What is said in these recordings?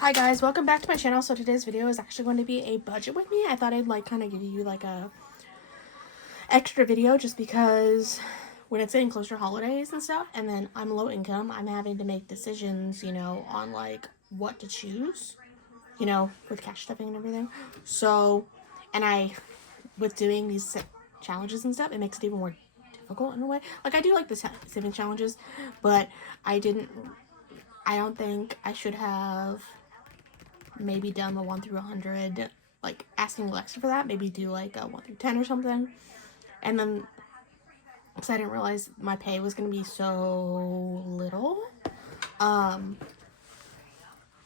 Hi guys, welcome back to my channel. So today's video is actually going to be a budget with me. I thought I'd kind of give you a extra video just because when it's getting closer to holidays and stuff, and then I'm low income, I'm having to make decisions, on what to choose, with cash stuffing and everything. So, and with doing these challenges and stuff, it makes it even more difficult in a way. I do like the saving challenges, but I don't think I should have maybe done the 1 through 100, asking Alexa for that, maybe do a 1 through 10 or something. And then, because I didn't realize my pay was going to be so little,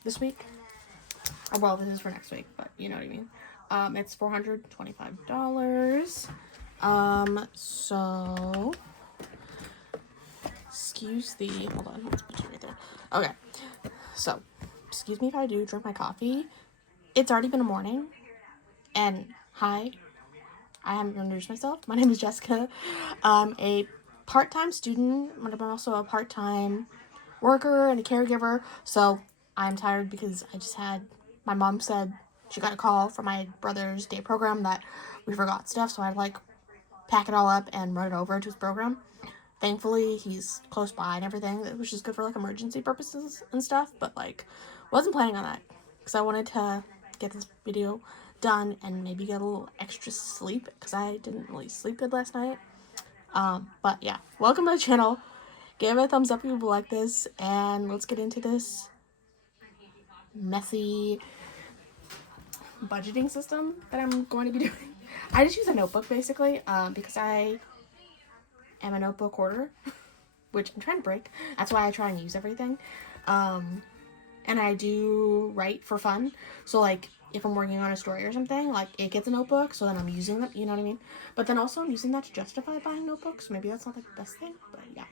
this week. Well, this is for next week, but you know what I mean. It's $425. So, hold on, let's put you right there. Okay, so, excuse me if I do drink my coffee. It's already been a morning, and hi, I haven't introduced myself. My name is Jessica. I'm a part-time student, but I'm also a part-time worker and a caregiver, so I'm tired because my mom said she got a call from my brother's day program that we forgot stuff, so I had to pack it all up and run it over to his program. Thankfully, he's close by and everything, which is good for emergency purposes and stuff, but wasn't planning on that because I wanted to get this video done and maybe get a little extra sleep because I didn't really sleep good last night. But yeah, welcome to the channel. Give it a thumbs up if you like this, and let's get into this messy budgeting system that I'm going to be doing. I just use a notebook basically because I am a notebook hoarder, which I'm trying to break. That's why I try and use everything. And I do write for fun. So if I'm working on a story or something, it gets a notebook, so then I'm using them, you know what I mean? But then also I'm using that to justify buying notebooks. Maybe that's not the best thing, but yeah.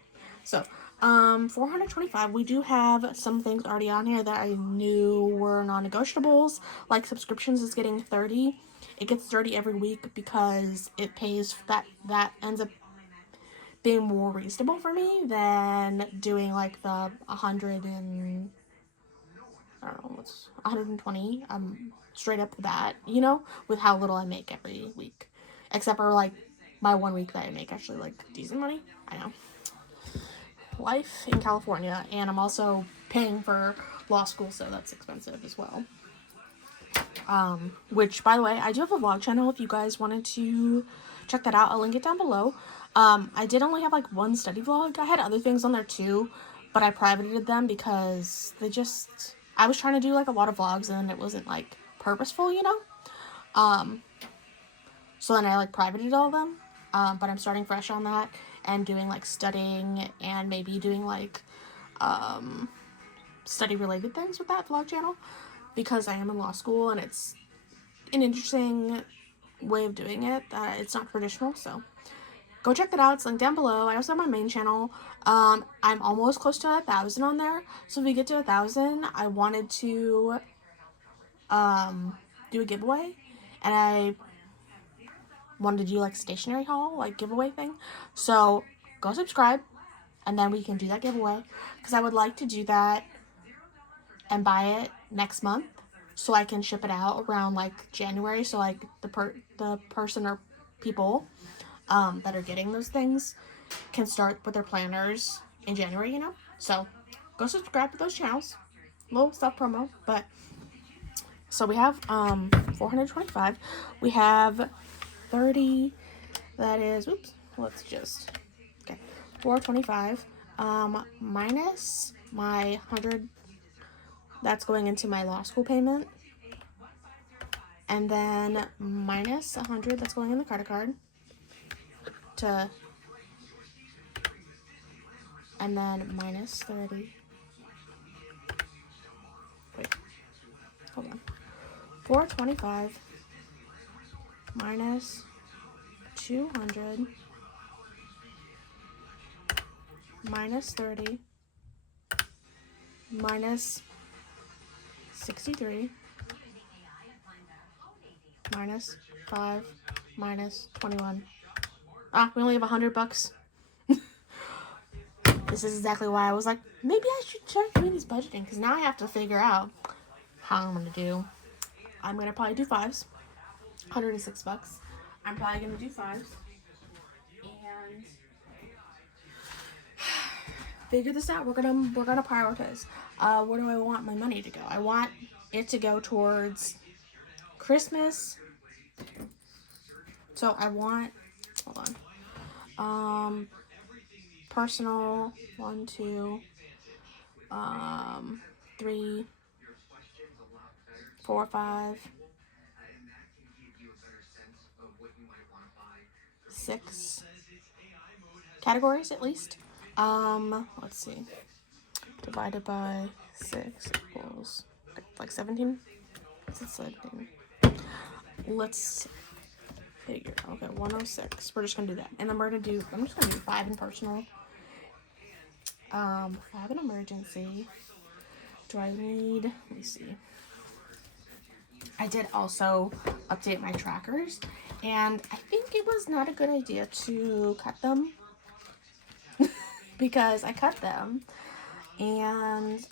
So, $425. We do have some things already on here that I knew were non-negotiables. Subscriptions is getting $30. It gets $30 every week because it pays that ends up being more reasonable for me than doing the 100 and I don't know, what's 120 straight up the bat, with how little I make every week. Except for my 1 week that I make actually decent money. I know. Life in California, and I'm also paying for law school, so that's expensive as well. Which, by the way, I do have a vlog channel if you guys wanted to check that out. I'll link it down below. I did only have one study vlog. I had other things on there too, but I privated them because I was trying to do a lot of vlogs and it wasn't purposeful, so then I privated all of them. But I'm starting fresh on that and doing studying and maybe doing study related things with that vlog channel because I am in law school and it's an interesting way of doing it. It's not traditional, so go check that out. It's linked down below. I also have my main channel. I'm almost close to 1,000 on there, so if we get to 1,000, I wanted to do a giveaway, and I wanted to do stationery haul giveaway thing. So go subscribe, and then we can do that giveaway because I would like to do that and buy it next month so I can ship it out around January, so the person or people that are getting those things can start with their planners in January, so go subscribe to those channels. Little self promo. But so we have 425. We have 30. That is, let's just, okay, 425 minus my 100 that's going into my law school payment, and then minus 100 that's going in the credit card and then minus 30. Wait, hold on. 425 minus 200 minus 30 minus 63 minus 5 minus 21. We only have $100. This is exactly why I was maybe I should start doing this budgeting, because now I have to figure out how I'm gonna do. I'm gonna probably do fives. $106. I'm probably gonna do fives. And figure this out. We're gonna prioritize. Where do I want my money to go? I want it to go towards Christmas. So I want, hold on. Personal, 1, 2, 3, 4, 5, 6 categories at least. Let's see. Divided by 6 equals like 17. It's 17. Let's figure. Okay, 106. We're just gonna do that, and then I'm just gonna do 5 in personal. 5 in emergency. Do I need? Let me see. I did also update my trackers, and I think it was not a good idea to cut them because I cut them, and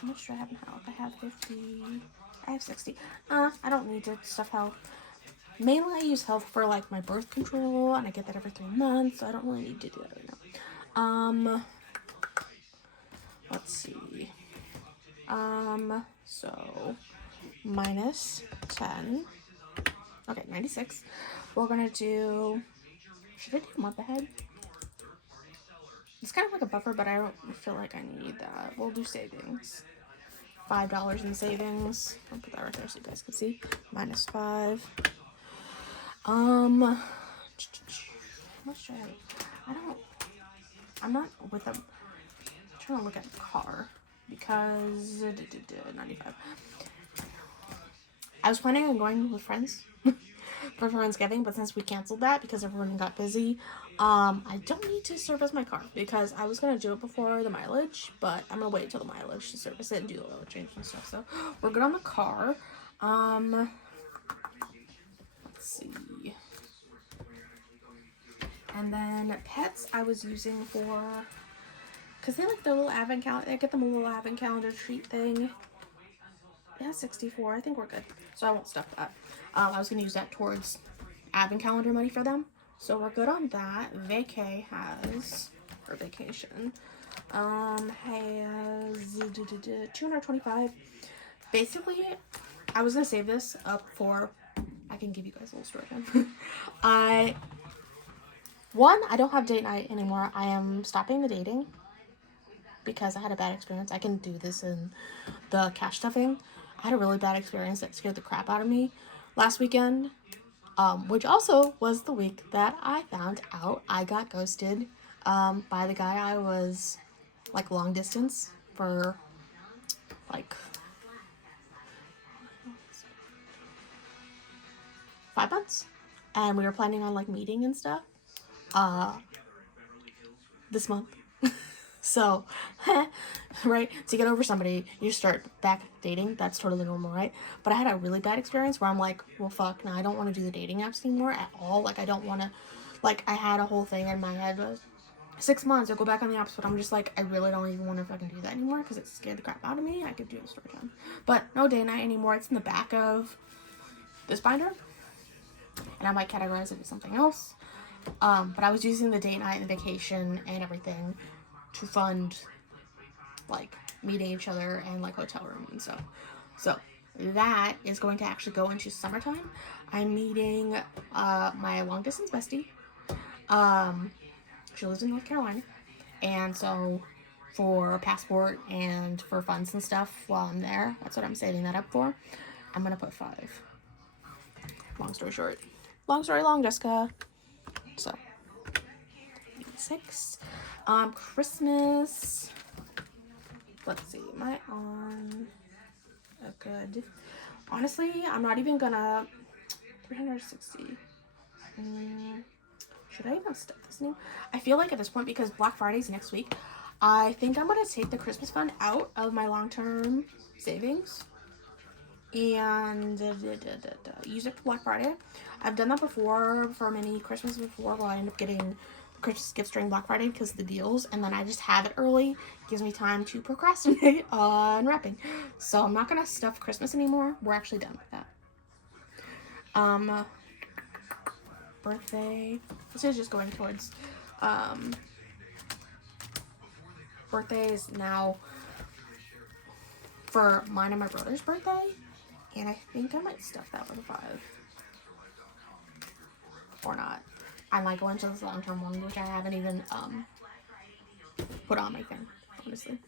how much do I have in health? I have 50. I have 60. I don't need to stuff health. Mainly I use health for like my birth control, and I get that every 3 months, so I don't really need to do that right now. Let's see. So minus 10. Okay, 96. We're gonna do, should I do month ahead? It's kind of like a buffer, but I don't feel like I need that. We'll do savings. $5 in savings. I'll put that right there so you guys can see. Minus 5. How much do I have? I'm not with them. I'm trying to look at the car because 95. I was planning on going with friends for Friendsgiving, but since we canceled that because everyone got busy, I don't need to service my car because I was gonna do it before the mileage, but I'm gonna wait until the mileage to service it and do the oil change and stuff. So we're good on the car. Let's see. And then pets I was using for, because they like their little advent calendar. I get them a little advent calendar treat thing. Yeah, 64. I think we're good. So I won't stuff that. I was going to use that towards advent calendar money for them. So we're good on that. Vacay has, or vacation, has 225. Basically, I was going to save this up for, I can give you guys a little story time. I don't have date night anymore. I am stopping the dating because I had a bad experience. I can do this in the cash stuffing. I had a really bad experience that scared the crap out of me last weekend, which also was the week that I found out I got ghosted by the guy I was like long distance for like 5 months, and we were planning on like meeting and stuff this month. So, right, to get over somebody, you start back dating. That's totally normal, right? But I had a really bad experience where I'm like, well, fuck, now I don't want to do the dating apps anymore at all. Like, I don't want to, like, I had a whole thing in my head, 6 months, I'll go back on the apps, but I'm just like, I really don't even want to fucking do that anymore because it scared the crap out of me. I could do a story time. But no day night anymore. It's in the back of this binder, and I might categorize it as something else. But I was using the date night and the vacation and everything to fund like meeting each other and like hotel room and stuff. So that is going to actually go into summertime. I'm meeting my long distance bestie. She lives in North Carolina, and so for a passport and for funds and stuff while I'm there, that's what I'm saving that up for. I'm gonna put 5. Long story short, long story long, Jessica. So 6. Christmas. Let's see. Am I on a good? Honestly, I'm not even gonna. 360. Should I even stuff this new? I feel like at this point, because Black Friday's next week, I think I'm gonna take the Christmas fund out of my long-term savings and use it for Black Friday. I've done that before for many Christmas before, where I end up getting Christmas gifts during Black Friday because of the deals, and then I just have it early. Gives me time to procrastinate on wrapping. So I'm not gonna stuff Christmas anymore. We're actually done with that. Birthday. This is just going towards birthdays now for mine and my brother's birthday, and I think I might stuff that with a 5 or not. I might go into this long-term one, which I haven't even put on my thing, honestly.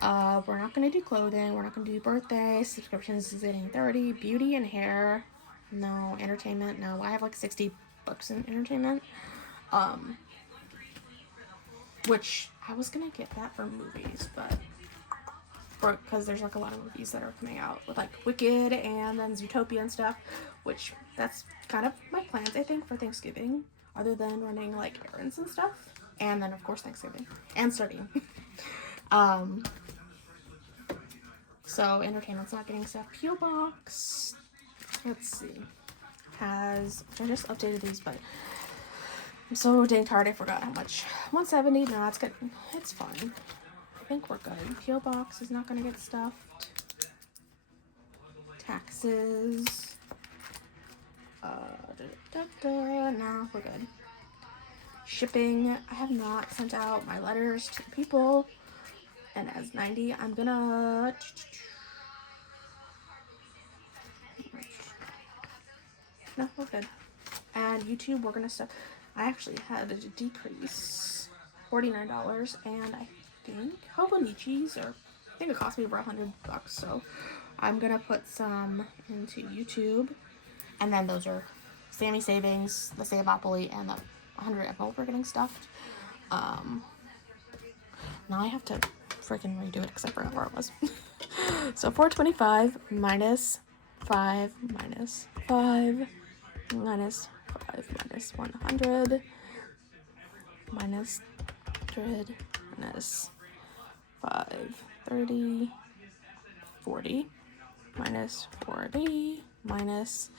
We're not gonna do clothing. We're not gonna do birthday. Subscriptions is getting 30. Beauty and hair, no. Entertainment, no. I have like 60 bucks in entertainment, which I was gonna get that for movies, but because there's like a lot of movies that are coming out with like Wicked and then Zootopia and stuff, which that's kind of my plans, I think, for Thanksgiving, other than running like errands and stuff, and then of course Thanksgiving and studying. So entertainment's not getting stuff. P.O. Box, let's see, I just updated these, but I'm so dang tired I forgot how much. 170, no, it's good. It's fine. I think we're good. P.O. Box is not gonna get stuffed. Taxes. No, we're good. Shipping. I have not sent out my letters to people. And as 90, I'm gonna... No, we're good. And YouTube, we're gonna stuff... I actually had a decrease. $49, and I think Hobonichis, or I think it cost me over $100, so I'm gonna put some into YouTube, and then those are Sammy Savings, the Savopoly, and the 100 ml for getting stuffed. Now I have to freaking redo it because I forgot where it was. So 425 minus 5 minus 5 minus 5 minus 100 minus 100 minus 5 30 40 minus 40 minus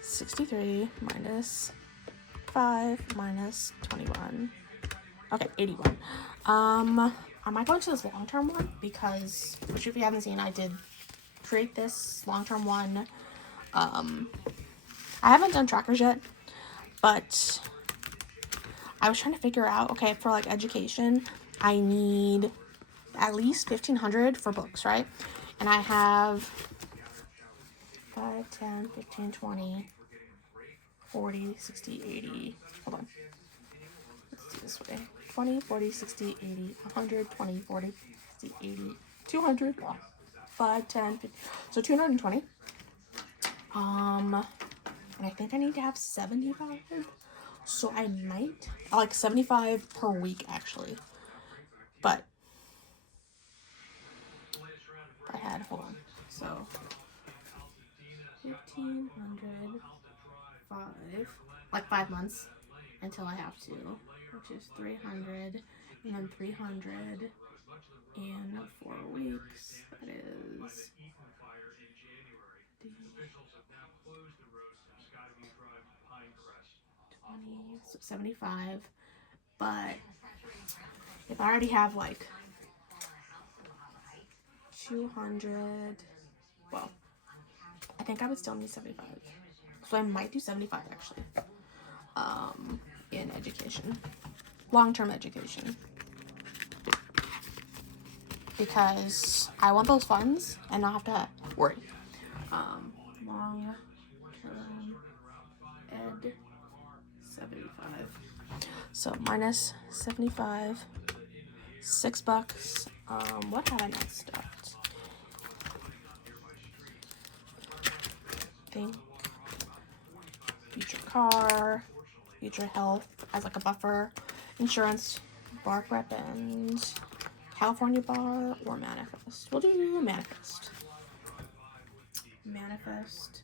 63 minus 5 minus 21. Okay, 81. I might go into this long-term one because, which if you haven't seen, I did create this long-term one. I haven't done trackers yet, but I was trying to figure out, okay, for like education, I need at least 1,500 for books, right? And I have 5, 10, 15, 20, 40, 60, 80, hold on. Let's do this way. 20, 40, 60, 80, 100, 20, 40, 60, 80, 200, 5, 10, 15, so 220. And I think I need to have 75, so I might, like 75 per week actually, but if I had, hold on, so 1,500, 5 months until I have to, which is 300, and then 300 in 4 weeks, that is 20, so 75, but if I already have like 200, well, I think I would still need 75, so I might do 75 actually, in education, long-term education, because I want those funds and not have to worry. Long-term ed, 75. So minus 75, $6. What have I not stuffed? Think future car, future health as like a buffer, insurance, bark weapons, California bar, or manifest. We'll do manifest. Manifest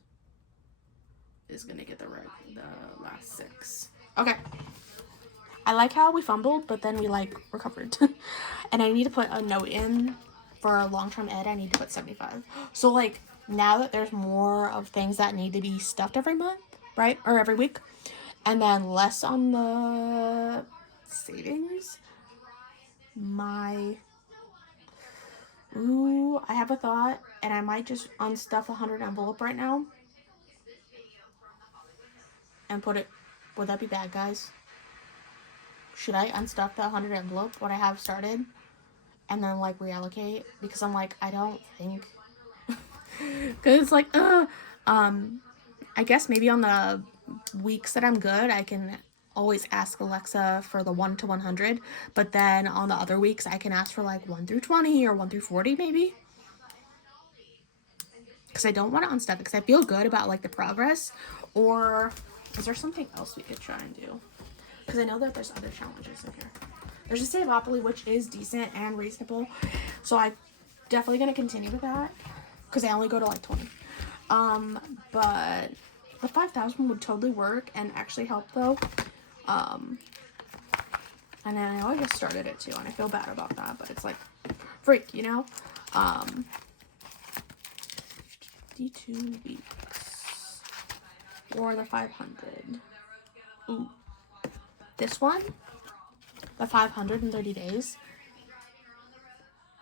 is gonna get the last 6. Okay. I like how we fumbled, but then we like recovered. And I need to put a note in for long-term ed. I need to put 75. So like now that there's more of things that need to be stuffed every month, right? Or every week, and then less on the savings, I have a thought, and I might just unstuff a 100 envelope right now and put it. Would that be bad, guys? Should I unstuff the 100 envelope, what I have started, and then like reallocate? Because I'm like, I don't think. Because it's like, I guess maybe on the weeks that I'm good, I can always ask Alexa for the 1 to 100, but then on the other weeks, I can ask for like 1 through 20 or 1 through 40 maybe. Because I don't want to unstuff it, because I feel good about like the progress. Or is there something else we could try and do? Because I know that there's other challenges in here. There's a Savopoly, which is decent and reasonable, so I'm definitely going to continue with that, because I only go to like 20. But the 5,000 would totally work and actually help though. And then I know I just started it too, and I feel bad about that, but it's like, freak, you know? 52 weeks. Or the 500. Ooh. This one, the 530 days,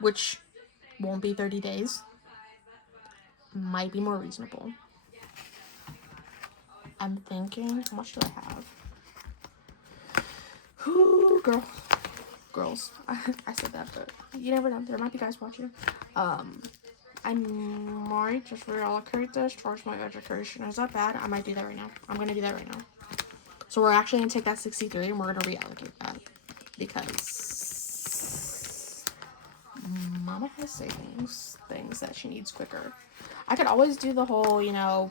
which won't be 30 days, might be more reasonable. I'm thinking, how much do I have? Ooh, girls. I said that, but you never know. There might be guys watching. I might just reallocate this towards my education. Is that bad? I might do that right now. I'm going to do that right now. So we're actually going to take that 63 and we're going to reallocate that. Because Mama has savings things that she needs quicker. I could always do the whole, you know,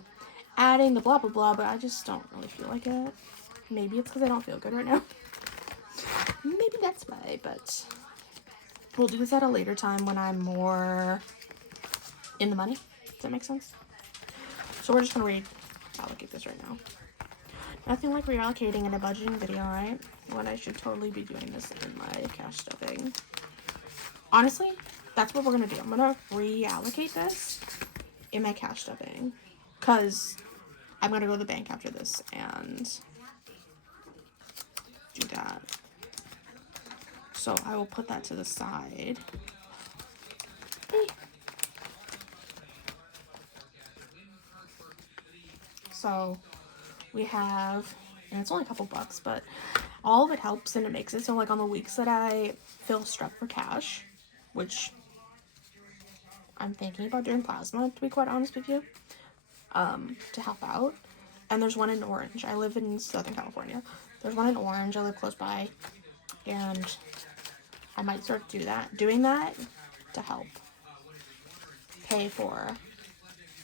adding the blah, blah, blah, but I just don't really feel like it. Maybe it's because I don't feel good right now. Maybe that's why, but we'll do this at a later time when I'm more in the money. Does that make sense? So we're just going to reallocate this right now. Nothing like reallocating in a budgeting video, right? When I should totally be doing this in my cash stuffing. Honestly, that's what we're going to do. I'm going to reallocate this in my cash stuffing. Because I'm going to go to the bank after this and do that. So I will put that to the side. So we have, and it's only a couple bucks, but all of it helps and it makes it so like on the weeks that I feel strapped for cash, which I'm thinking about doing plasma, to be quite honest with you, to help out. And there's one in Orange. I live in Southern California. There's one in Orange. I live close by, and I might start doing that to help pay for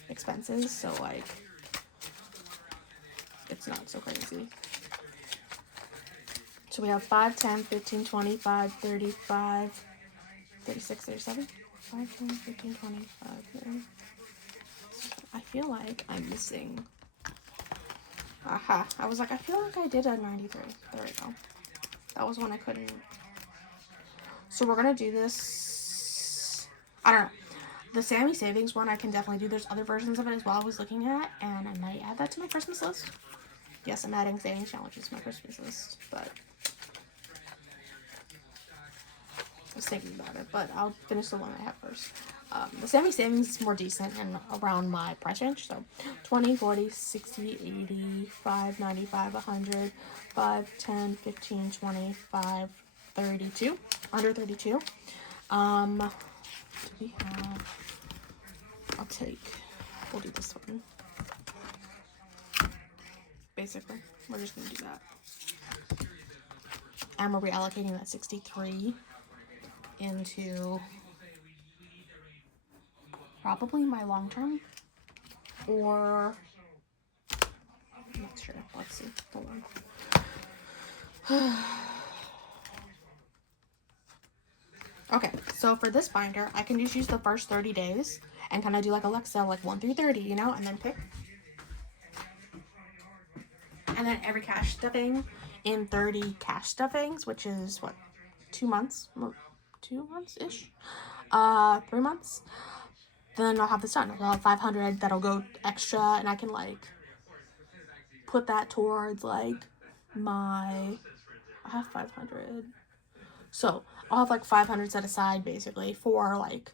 expenses, so like it's not so crazy. So we have 5, 10, 15, 25, 35, 36, 37, 5, 10, 15, 25, 30. I feel like I'm missing. Aha. I was like, I feel like I did a 93. There we go. That was one I couldn't. So we're going to do this. I don't know. The Sammy Savings one, I can definitely do. There's other versions of it as well I was looking at, and I might add that to my Christmas list. Yes, I'm adding savings challenges to my Christmas list, but I was thinking about it, but I'll finish the one I have first. The Sammy Savings is more decent and around my price range, so 20, 40, 60, 80, 5, 95, 100, 5, 10, 15, 25, 32, under 32. Do we have, we'll do this one. Basically, we're just going to do that. And we're reallocating that 63 into probably my long term, or I'm not sure. Let's see. Hold on. Okay, so for this binder, I can just use the first 30 days and kind of do like Alexa, like 1 through 30, you know, and then pick. And then every cash stuffing in 30 cash stuffings, which is what, 2 months? 2 months-ish? 3 months? Then I'll have this done. I'll have 500 that'll go extra, and I can like put that towards like my have 500. So I'll have like 500 set aside basically for like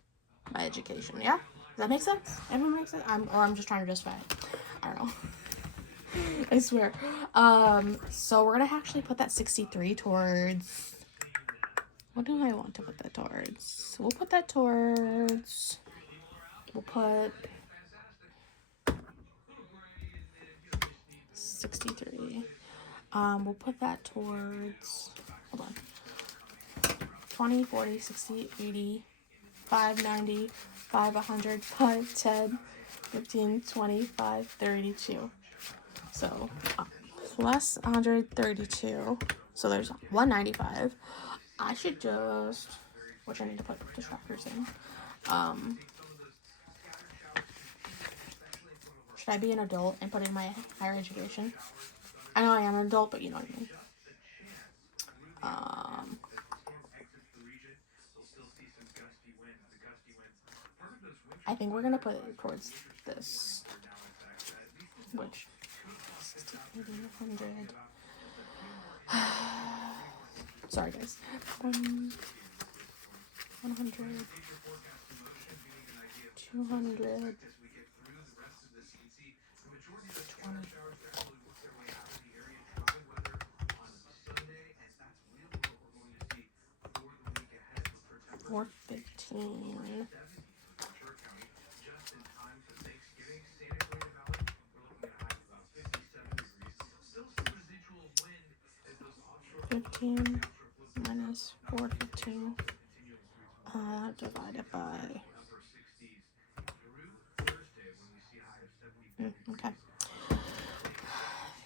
my education. Yeah, does that make sense? Everyone makes it. I'm just trying to justify it. I don't know. I swear. So we're gonna actually put that 63 towards. What do I want to put that towards? We'll put that towards. We'll put 63. We'll put that towards. Hold on. 20, 40, 60, 80, 5, 90, 5, 100, 5, 10, 15, 20, 5, 32. So plus 132. So there's 195. I should just, which I need to put distractors in. Should I be an adult and put in my higher education? I know I am an adult, but you know what I mean. I think we're gonna put it towards this, which 60, 80, 100. Sorry, guys. 100, 200, 20. 415. 15 minus 415 divided by. Okay. I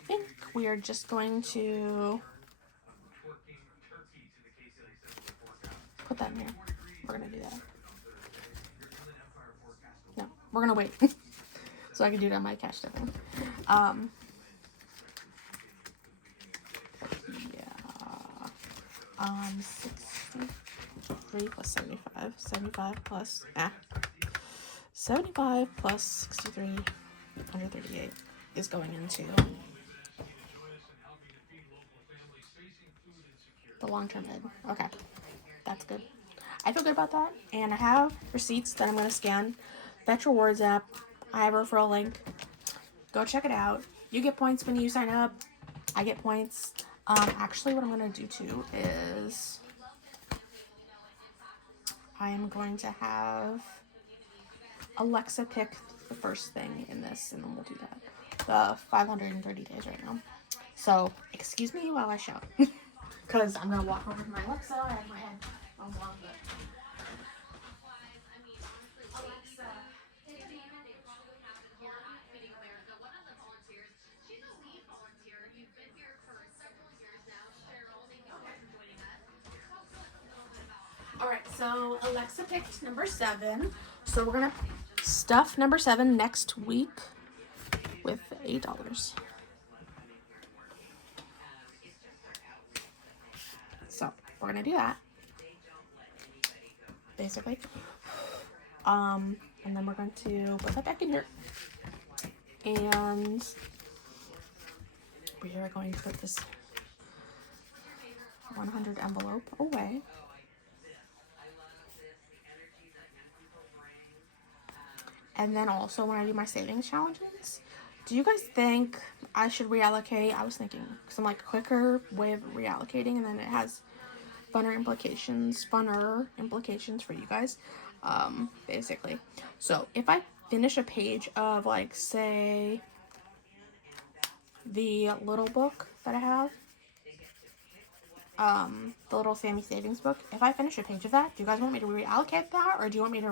think we are just going to put that in here. We're gonna do that. No, we're gonna wait so I can do it on my cash stuffing. Yeah. 63 plus 75. 75 plus 75 plus 63, 138 is going into the long-term ed. Okay, that's good. I feel good about that, and I have receipts that I'm going to scan. Fetch Rewards app, I have a referral link. Go check it out. You get points when you sign up. I get points. Actually, what I'm going to do too is I am going to have Alexa pick the first thing in this, and then we'll do that. The 530 days right now. So, excuse me while I shout. Because I'm going to walk over to my Alexa. I have my headphones on, but... Alexa. Alright, so Alexa picked number 7. So we're going to stuff number 7 next week with $8. So we're going to do that. Basically. And then we're going to put that back in here. And we are going to put this 100 envelope away. And then also when I do my savings challenges, do you guys think I should reallocate? I was thinking some like quicker way of reallocating, and then it has funner implications for you guys, basically. So if I finish a page of like, say, the little book that I have, the little Sammy Savings book, if I finish a page of that, do you guys want me to reallocate that, or do you want me to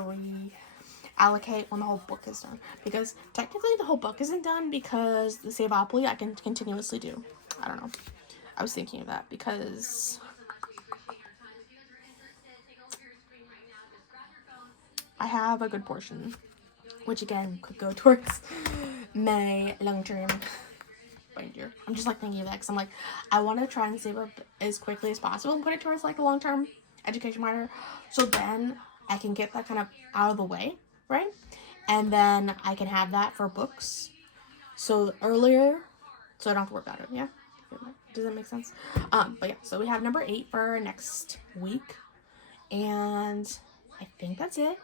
reallocate when the whole book is done? Because technically the whole book isn't done, because the Savopoly I can continuously do. I don't know. I was thinking of that because I have a good portion, which again could go towards my long-term binder. I'm just like thinking of that because I'm like, I want to try and save up as quickly as possible and put it towards like a long-term education binder, so then I can get that kind of out of the way, right? And then I can have that for books so earlier, so I don't have to worry about it. Yeah. Does that make sense? But yeah, so we have number 8 for next week. And I think that's it.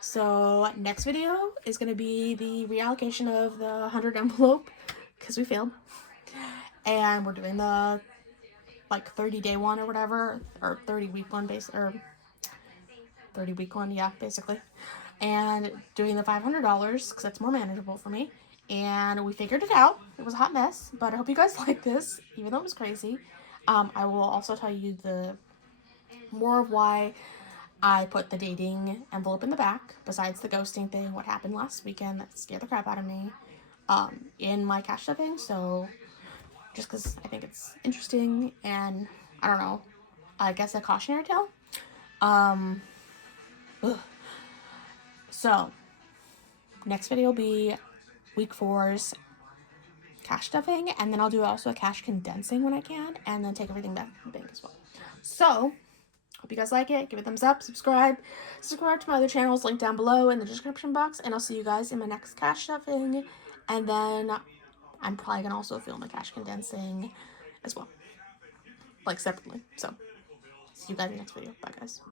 So next video is going to be the reallocation of the 100 envelope because we failed. And we're doing the like 30-day one or whatever, or 30-week one, or 30-week one, yeah, basically. And doing the $500 because that's more manageable for me. And we figured it out. It was a hot mess, but I hope you guys like this, even though it was crazy. I will also tell you the more of why I put the dating envelope in the back, besides the ghosting thing, what happened last weekend that scared the crap out of me, in my cash stuffing. So just because I think it's interesting and, I don't know, I guess a cautionary tale. So next video will be week 4's cash stuffing, and then I'll do also a cash condensing when I can, and then take everything back to the bank as well. So hope you guys like it. Give it a thumbs up, subscribe to my other channels, linked down below in the description box, and I'll see you guys in my next cash stuffing. And then I'm probably gonna also film a cash condensing as well, like separately. So see you guys in the next video. Bye guys.